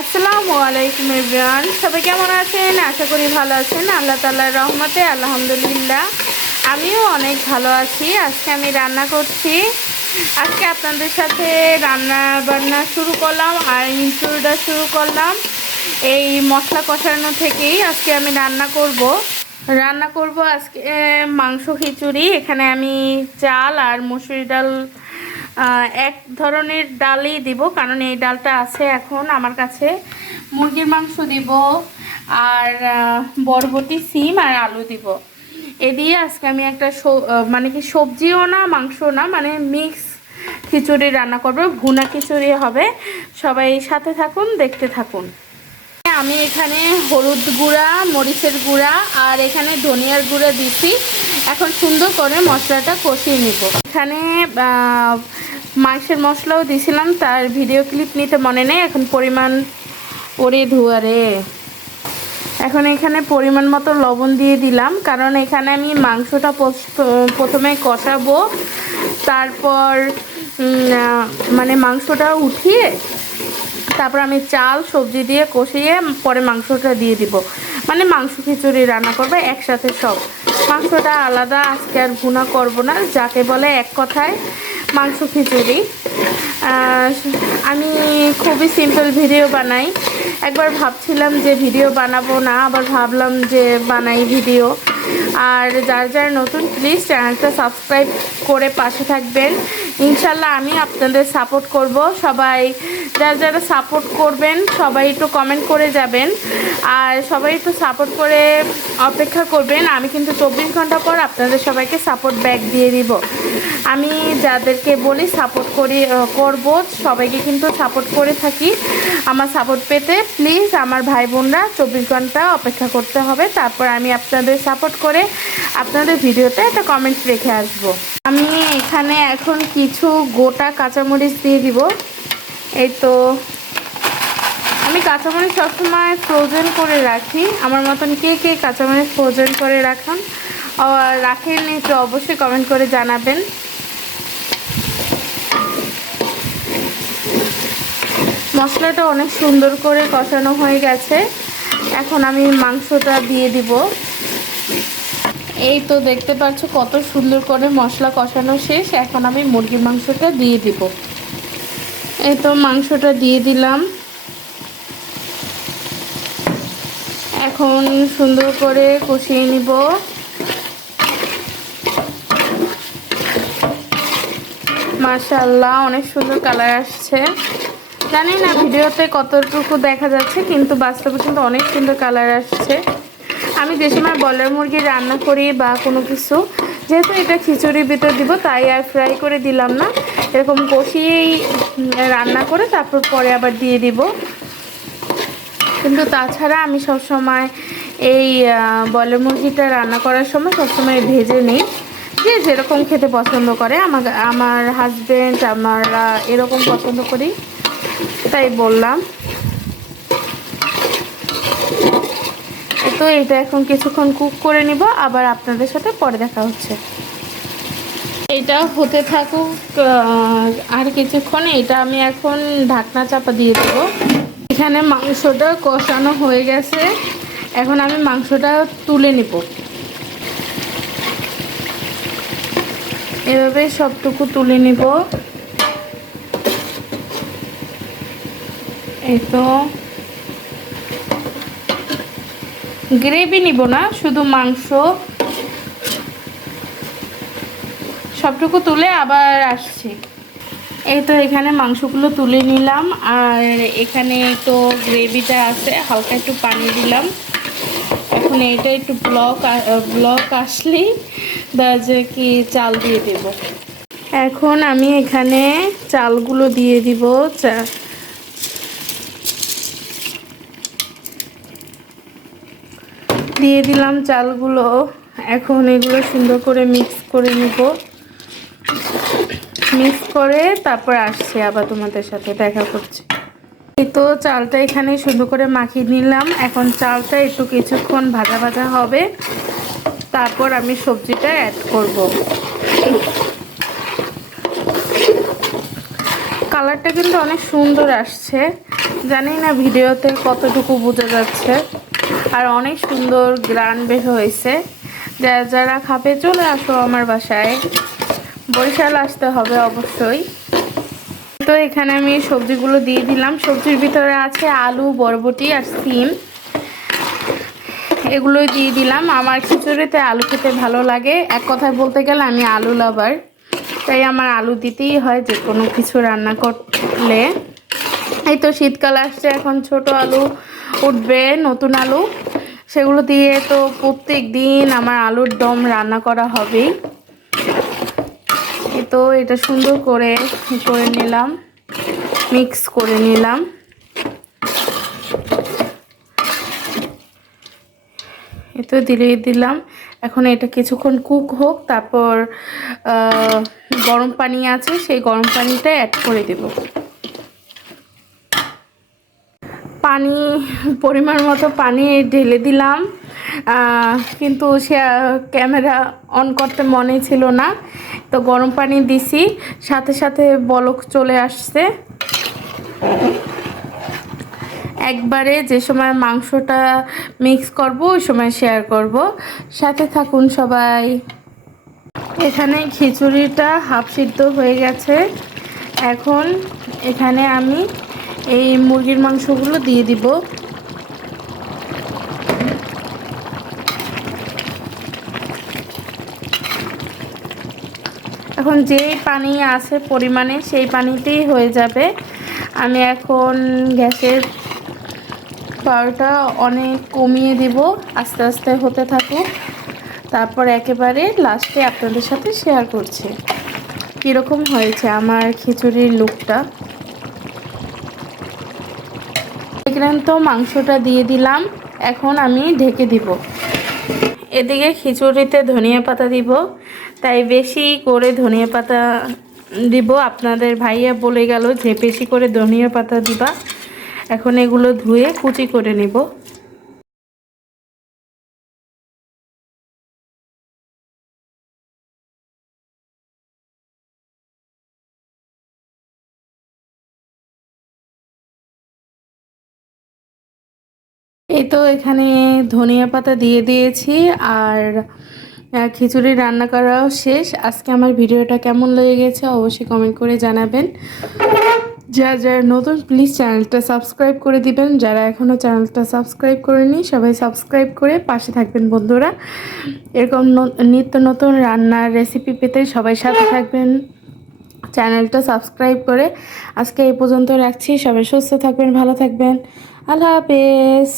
আসসালামু আলাইকুম এভরিওয়ান, সবাই কেমন আছেন? আশা করি ভালো আছেন। আল্লাহ তাল্লাহর রহমতে, আলহামদুলিল্লাহ। আমিও অনেক ভালো আছি। আজকে আমি রান্না করছি। আজকে আপনাদের সাথে রান্না বান্না শুরু করলাম আর ইন্ট্রোটা শুরু করলাম। এই মশলা কষানো থেকেই আজকে আমি রান্না করব। রান্না করব আজকে মাংস খিচুড়ি। এখানে আমি চাল আর মুসুরি ডাল এক ধরনের ডালই দিব, কারণ এই ডালটা আছে এখন আমার কাছে। মুরগির মাংস দিব, আর বরবটি, সিম আর আলু দিব। এ দিয়ে আজকে আমি একটা মানে কি সবজিও না মাংস না মানে মিক্স খিচুড়ি রান্না করব। ভুনা খিচুড়ি হবে। সবাই সাথে থাকুন, দেখতে থাকুন। আমি এখানে হলুদ গুঁড়া, মরিচের গুঁড়া, আর এখানে ধনিয়ার গুঁড়া দিছি। এখন সুন্দর করে মশলাটা কষিয়ে নিব। এখানে মাংসের মশলাও দিয়েছিলাম, তার ভিডিও ক্লিপ নিতে মনে নেই, এখন পরিমাণ ওরে ধুয়ারে। এখন এখানে পরিমাণ মতো লবণ দিয়ে দিলাম, কারণ এখানে আমি মাংসটা প্রথমে কষাবো, তারপর মানে মাংসটা উঠিয়ে, তারপর আমি চাল, সবজি দিয়ে কষিয়ে পরে মাংসটা দিয়ে দিব। মানে মাংস খিচুড়ি রান্না করবে একসাথে সব। মাংসটা আলাদা, আজকে আর ভুনা করব না, যাকে বলে এক কথায়। মাংস খিচুড়ি। আমি খুবই সিম্পল ভিডিও বানাই। একবার ভাবছিলাম যে ভিডিও বানাবো না, আবার ভাবলাম যে বানাই ভিডিও আর যার যার নতুন প্লিজ চ্যানেলটা সাবস্ক্রাইব করে পাশে থাকবেন। ইনশাল্লাহ আমি আপনাদের সাপোর্ট করব। সবাই যারা যারা সাপোর্ট করবেন, সবাই একটু কমেন্ট করে যাবেন। আর সবাই একটু সাপোর্ট করে অপেক্ষা করবেন। আমি কিন্তু চব্বিশ ঘণ্টা পর আপনাদের সবাইকে সাপোর্ট ব্যাক দিয়ে দিব। আমি যাদেরকে বলি সাপোর্ট করি করব, সবাইকে কিন্তু সাপোর্ট করে থাকি। আমার সাপোর্ট পেতে প্লিজ আমার ভাই বোনরা চব্বিশ ঘণ্টা অপেক্ষা করতে হবে। তারপর আমি আপনাদের সাপোর্ট করে আপনাদের ভিডিওতে একটা কমেন্ট রেখে আসব। আমি এখানে এখন কিছু গোটা কাঁচামরিচ দিয়ে দিব। এই তো আমি কাঁচামরিচ সবসময় ফ্রোজেন করে রাখি। আমার মতন কে কে কাঁচামরিচ ফ্রোজেন করে রাখান রাখেন একটু অবশ্যই কমেন্ট করে জানাবেন। মশলাটা অনেক সুন্দর করে কষানো হয়ে গেছে। এখন আমি মাংসটা দিয়ে দিব। এই তো দেখতে পাচ্ছ কত সুন্দর করে মশলা কষানো শেষ। এখন আমি মুরগির মাংসটা দিয়ে দিব। এই তো মাংসটা দিয়ে দিলাম। এখন সুন্দর করে কষিয়ে নিব। মাশাল্লাহ অনেক সুন্দর কালার আসছে। জানি না, ভিডিওতে কতটুকু দেখা যাচ্ছে, কিন্তু বাস্তবে কিন্তু অনেক সুন্দর কালার আসছে। আমি সময় বলার মুরগি রান্না করি বা কোনো কিছু, যেহেতু এটা খিচুড়ির ভিতর দিব, তাই আর ফ্রাই করে দিলাম না। এরকম কষিয়েই রান্না করে তারপর পরে আবার দিয়ে দিব। কিন্তু তাছাড়া আমি সব সময় এই বয়লার মুরগিটা রান্না করার সময় সবসময় ভেজে নিই। যে যেরকম খেতে পছন্দ করে, আমার আমার হাজবেন্ড আমরা এরকম পছন্দ করি, তাই বললাম। তো এটা এখন কিছুক্ষণ কুক করে নিব, আবার আপনাদের সাথে পরে দেখা হচ্ছে। এটা হতে থাকুক আর কিছুক্ষণ, এটা আমি এখন ঢাকনা চাপা দিয়ে দেবো। এখানে মাংসটা কষানো হয়ে গেছে। এখন আমি মাংসটা তুলে নিব। এভাবে সবটুকু তুলে নিব। এই তো। গ্রেভি নিব না, শুধু মাংস। সবটুকু তুলে আবার আসছি। এই তো এখানে মাংসগুলো তুলে নিলাম, আর এখানে তো গ্রেভিটা আছে, হালকা একটু পানি দিলাম। এখন এটা একটু ব্লক ব্লক আসলেই যায় কি চাল দিয়ে দেব। এখন আমি এখানে চালগুলো দিয়ে দিব, চা দিয়ে দিলাম চালগুলো। এখন এগুলো সুন্দর করে মিক্স করে নিব। মিক্স করে তারপর আসছি আবার তোমাদের সাথে দেখা করছি। তো চালটা এখানে সুন্দর করে মাখিয়ে নিলাম। এখন চালটা একটু কিছুক্ষণ ভাজা ভাজা হবে। তারপর আমি সবজিটা অ্যাড করব। কালারটা কিন্তু অনেক সুন্দর আসছে। জানি না ভিডিওতে কতটুকু বোঝা যাচ্ছে। আর অনেক সুন্দর গ্রান বের হয়েছে। যারা যারা খাবে, চলে আসো আমার বাসায়। বরিশাল আসতে হবে অবশ্যই। তো এখানে আমি সবজিগুলো দিয়ে দিলাম। সবজির ভিতরে আছে আলু, বরবটি আর সিম। এগুলোই দিয়ে দিলাম। আমার খিচুড়িতে আলু খেতে ভালো লাগে। এক কথায় বলতে গেলে আমি আলু লাভার। তাই আমার আলু দিতেই হয় যে কোনো কিছু রান্না করলে। এই তো শীতকাল আসছে, এখন ছোট আলু উঠবে নতুন আলু। সেগুলো দিয়ে তো প্রত্যেক দিন আমার আলুর দম রান্না করা হবেই তো এটা সুন্দর করে করে নিলাম মিক্স করে নিলাম। এ তো দিয়ে দিলাম। এখন এটা কিছুক্ষণ কুক হোক, তারপর গরম পানি আছে, সেই গরম পানিটা অ্যাড করে দেব। পানি, পরিমাণ মতো পানি ঢেলে দিলাম। কিন্তু সে ক্যামেরা অন করতে মনে ছিল না। তো গরম পানি দিছি, সাথে সাথে বলক চলে আসছে। একবারে যে সময় মাংসটা মিক্স করব, ওই সময় শেয়ার করব। সাথে থাকুন সবাই। এখানে খিচুড়িটা হাফ সিদ্ধ হয়ে গেছে। এখন এখানে আমি এই মুরগির মাংসগুলো দিয়ে দিব। এখন যেই পানি আছে পরিমাণে সেই পানিতেই হয়ে যাবে। আমি এখন গ্যাসের পাওয়ারটা অনেক কমিয়ে দিব, আস্তে আস্তে হতে থাকুক। তারপর একেবারে লাস্টে আপনাদের সাথে শেয়ার করছি। কীরকম হয়েছে আমার খিচুড়ির লুকটা? তো মাংসটা দিয়ে দিলাম। এখন আমি ঢেকে দিব। এদিকে খিচুড়িতে ধনিয়া পাতা দিব। তাই বেশি করে ধনিয়া পাতা দিব। আপনাদের ভাইয়া বলে গেল যে, বেশি করে ধনিয়া পাতা দিবা। এখন এগুলো ধুয়ে কুচি করে নেব। এই তো এখানে ধনিয়া পাতা দিয়ে দিয়েছি আর খিচুড়ি রান্না করাও শেষ। আজকে আমার ভিডিওটা কেমন লেগে গেছে অবশ্যই কমেন্ট করে জানাবেন। যারা যারা নতুন প্লিজ চ্যানেলটা সাবস্ক্রাইব করে দিবেন। যারা এখনও চ্যানেলটা সাবস্ক্রাইব করেনি সবাই সাবস্ক্রাইব করে পাশে থাকবেন বন্ধুরা। এরকম নিত্য নতুন রান্নার রেসিপি পেতে সবাই সাথে থাকবেন। চ্যানেলটা সাবস্ক্রাইব করে আজকে এই পর্যন্ত রাখছি। সবাই সুস্থ থাকবেন, ভালো থাকবেন। আল্লাহ হাফেজ।